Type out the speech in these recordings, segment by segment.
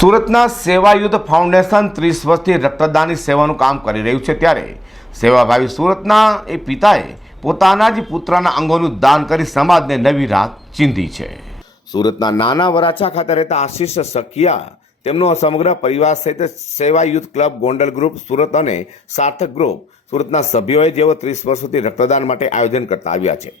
સુરતના સેવાયુદ્ધ ફાઉન્ડેશન 30 વર્ષથી રક્તદાનની સેવાનું કામ કરી રહ્યું છે ત્યારે સેવાભાવી સુરતના એ પિતાએ પોતાના જ પુત્રના અંગોનું દાન કરી સમાજને નવી રાહ ચીંધી છે। સુરતના નાના વરાછા ખાતે રહેતા આશીષ સખિયા તેમનો સમગ્ર પરિવાર સહિત સેવાયુદ્ધ ક્લબ ગોંડલ ગ્રુપ સુરત અને સાર્થક ગ્રુપ સુરતના સભ્યોએ જેઓ 30 વર્ષોથી રક્તદાન માટે આયોજન કરતા આવ્યા છે।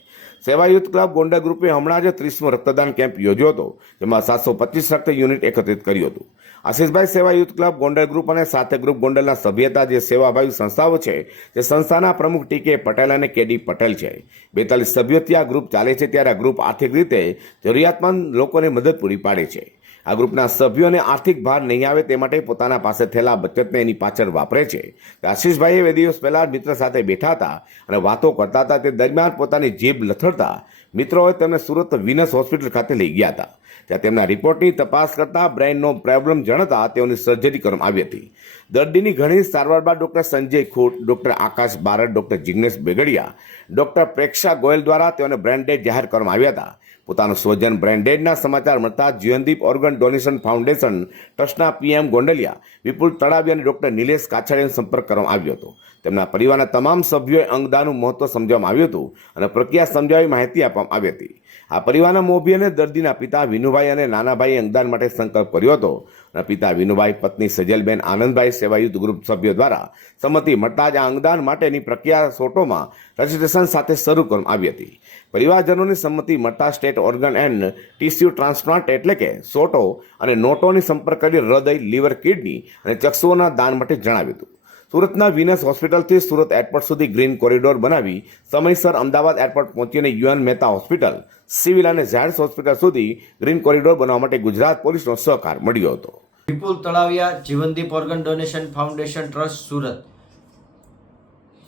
સેવાયુદ્ધ ક્લબ ગોંડલ ગ્રુપે હમણાં જ 30મો રક્તદાન કેમ્પ યોજ્યો હતો, જેમાં 725 રક્ત યુનિટ એકત્રિત કર્યું હતું। આશીષભાઈ સેવાયુદ્ધ ક્લબ ગોંડલ ગ્રુપ અને સાર્થક ગ્રુપ ગોંડલના સભ્ય હતા, જે સેવાભાવી સંસ્થાઓ છે, જે સંસ્થાના પ્રમુખ ટી.કે. પટેલ અને કે.ડી. પટેલ છે। 42 સભ્યોથી આ ગ્રુપ ચાલે છે, ત્યારે આ ગ્રુપ આર્થિક રીતે જરૂરિયાતમંદ લોકોને મદદ પૂરી પાડે છે। આ ગ્રુપના સભ્યોને આર્થિક ભાર નહીં આવે તે માટે પોતાના પાસે થયેલા બચતને એની પાછળ વાપરે છે। આશીષભાઈએ 2 દિવસ પહેલા મિત્ર સાથે બેઠા હતા અને વાતો કરતા હતા, તે દરમિયાન પોતાની જીભ લથડતા મિત્રોએ તેમને સુરત વિનસ હોસ્પિટલ ખાતે લઈ ગયા હતા। ત્યાં તેમના રિપોર્ટની તપાસ કરતા બ્રેઇનનો પ્રોબ્લેમ જણાતા તેઓની સર્જરી કરવામાં આવી હતી। દર્દીની ઘણી સારવાર બાદ ડોક્ટર સંજય ખૂટ, ડોક્ટર આકાશ બારડ, ડોક્ટર જિગ્નેશ બેગડિયા, ડોક્ટર પ્રેક્ષા ગોયલ દ્વારા તેઓને બ્રેઇન ડેડ જાહેર કરવામાં આવ્યા હતા। પોતાનું સ્વજન બ્રેઇન ડેડના સમાચાર મળતા જીવનદીપ ઓર્ગન ડોનેશન ફાઉન્ડેશન ટ્રસ્ટના પીએમ ગોંડલિયા, વિપુલ તળાવી અને ડોક્ટર નિલેશ કાછડિયાનો સંપર્ક કરવામાં આવ્યો હતો। તેમના પરિવારના તમામ સભ્યોએ અંગદાનનું મહત્વ સમજાવવામાં આવ્યું હતું અને પ્રક્રિયા સમજાવી માહિતી આપવામાં આવી હતી। આ પરિવારના મોભી અને દર્દીના પિતા વિનુભાઈ અને નાના ભાઈએ અંગદાન માટે સંકલ્પ કર્યો હતો અને પિતા વિનુભાઈ, પત્ની સજલબેન, આનંદભાઈ સેવાયુદ્ધ ગ્રુપ સભ્યો દ્વારા સંમતિ મળતા જ આ અંગદાન માટેની પ્રક્રિયા સોટોમાં રજીસ્ટ્રેશન સાથે શરૂ કરવામાં આવી હતી। પરિવારજનોની સંમતિ મળતા state organ and tissue transplant એટલે કે સોટો અને નોટોની સંપર્ક કરી હૃદય, લીવર, કિડની અને ચક્ષુઓના દાન માટે જણાવ્યું હતું। સુરતના વિનસ હોસ્પિટલથી સુરત એરપોર્ટ સુધી ગ્રીન કોરિડોર બનાવી સમયસર અમદાવાદ એરપોર્ટ પહોંચીને યુએન મહેતા હોસ્પિટલ, સિવિલ અને ઝાયડ્સ હોસ્પિટલ સુધી ગ્રીન કોરિડોર બનાવવા માટે ગુજરાત પોલીસનો સહકાર મળ્યો હતો। Vipul Talaviya, Jivandeep organ donation foundation trust Surat.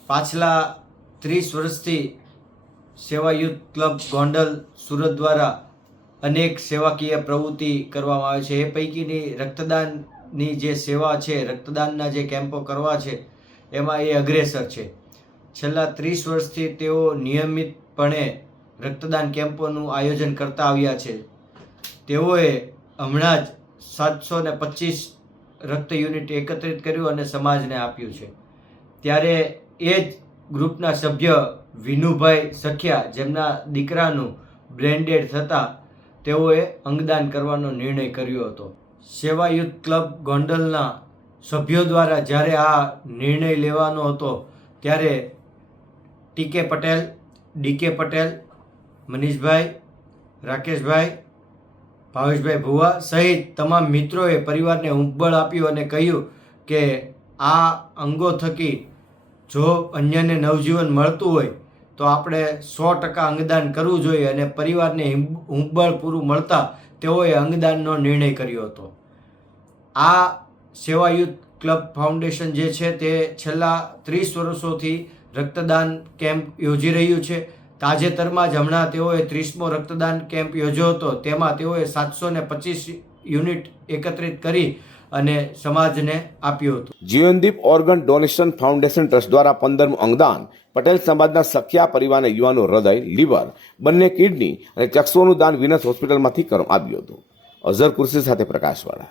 પાછલા 30 વર્ષથી સેવાયુદ્ધ ક્લબ ગોંડલ સુરત દ્વારા અનેક સેવાકીય પ્રવૃત્તિ કરવામાં આવે છે। એ પૈકીની રક્તદાનની જે સેવા છે, રક્તદાનના જે કેમ્પો કરવા છે, એમાં એ અગ્રેસર છે। છેલ્લા 30 વર્ષથી તેઓ નિયમિતપણે રક્તદાન કેમ્પોનું આયોજન કરતા આવ્યા છે। તેઓએ હમણાં જ 725 રક્ત યુનિટ એકત્રિત કર્યું અને સમાજને આપ્યું છે। ત્યારે એ જ ગ્રુપના સભ્ય વિનુભાઈ સખિયા, જેમના દીકરાનું બ્રેઇન ડેડ થતાં તેઓએ અંગદાન કરવાનો નિર્ણય કર્યો હતો। સેવાયુદ્ધ ક્લબ ગોંડલના સભ્યો દ્વારા જ્યારે આ નિર્ણય લેવાનો હતો, ત્યારે ટી.કે. પટેલ, ડી.કે. પટેલ, મનીષભાઈ, રાકેશભાઈ, ભાવેશભાઈ ભુવા સહિત તમામ મિત્રોએ પરિવારને હુંબળ આપ્યું અને કહ્યું કે આ અંગો થકી જો અન્યને નવજીવન મળતું હોય તો આપણે 100% અંગદાન કરવું જોઈએ અને પરિવારને હુંબળ પૂરું મળતા તેઓએ અંગદાનનો નિર્ણય કર્યો હતો। આ સેવાયુદ્ધ ક્લબ ફાઉન્ડેશન જે છે તે છેલ્લા 30 વર્ષોથી રક્તદાન કેમ્પ યોજી રહ્યું છે। તાજેતરમાં જ હમણાં તેઓએ 30મો રક્તદાન કેમ્પ યોજ્યો હતો, તેમાં તેઓએ 725 યુનિટ એકત્રિત કરી અને સમાજને આપ્યું હતું। જીવનદીપ ઓર્ગન ડોનેશન ફાઉન્ડેશન ટ્રસ્ટ દ્વારા 15મું અંગદાન પટેલ સમાજના સખિયા પરિવારને યુવાનો હૃદય, લીવર, બંને કિડની અને ચક્ષુઓનું દાન વિનસ હોસ્પિટલમાંથી કરવામાં આવ્યું હતું। અઝર કુર્સી સાથે પ્રકાશવાળા।